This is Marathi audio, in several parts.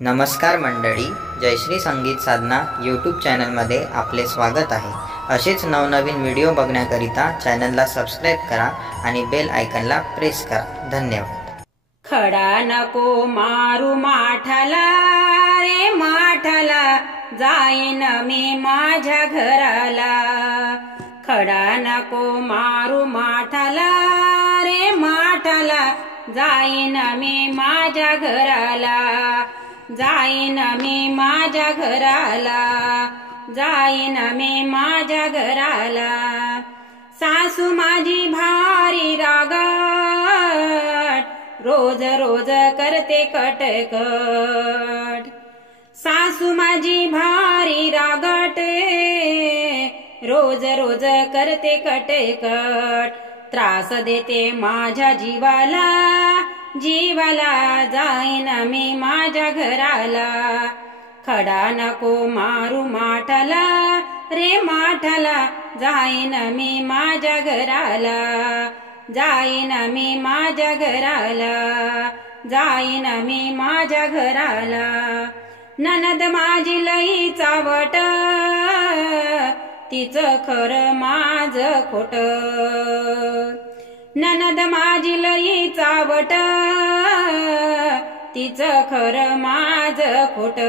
नमस्कार मंडळी, जयश्री संगीत साधना यूट्यूब चॅनलमध्ये आपले स्वागत आहे। असेच नवनवीन व्हिडिओ बघण्याकरिता चॅनलला सबस्क्राइब करा आणि बेल आयकॉनला प्रेस करा। धन्यवाद। खडा नको मारू माठाला रे माठाला, जाईन मी माझ्या घराला। खडा नको मारू माठाला रे माठाला, जाईन मी माझ्या घराला। जाईन मी माझ्या घराला, जाईन मी माझ्या घराला। सासू माझी भारी रागट, रोज रोज करते कटकट। सासू माझी भारी रागट, रोज रोज करते कटकट। त्रास देते माझ्या जीवाला, जीवाला। जाईन मी माझ्या घराला। खडा नको मारू माठाला रे माठाला, जाईन मी माझ्या घराला। जाईन मी माझ्या घराला, जाईन मी माझ्या घराला। ननद माझी लई चावट, तिचं खरं माझं खोट। ननद माझी लई चावट, तिचं खरं माझं खोट।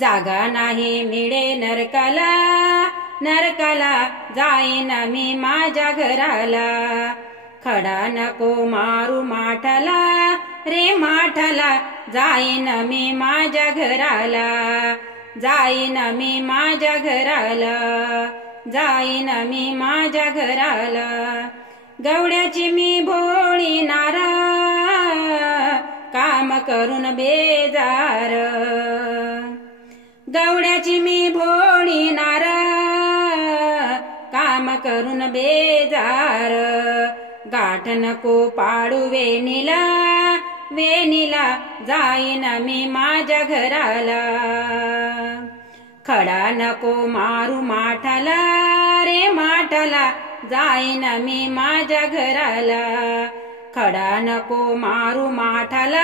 जागा नाही मिळे नरकाला, नरकाला। जाईन मी माझ्या घराला। खडा नको मारू माठाला रे माठाला, जाईन मी माझ्या घराला। जाईन मी माझ्या घराला, जाईन मी माझ्या घराला। गवड्याची मी भोळी नारा, काम करून बेजार। गवड्याची मी भोळी नारा, काम करून बेजार। गाठ नको पाडू वेणीला, वेणीला। जाईन मी माझ्या घराला। खडा नको मारू माठाला रे माठाला, जाईन मी माझ्या घराला। खडा नको मारू माठाला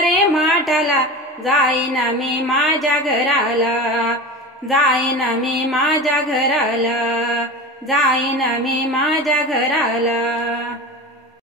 रे माठाला, जाईन मी माझ्या घराला। जाईन मी माझ्या घराला, जाईन मी माझ्या घराला।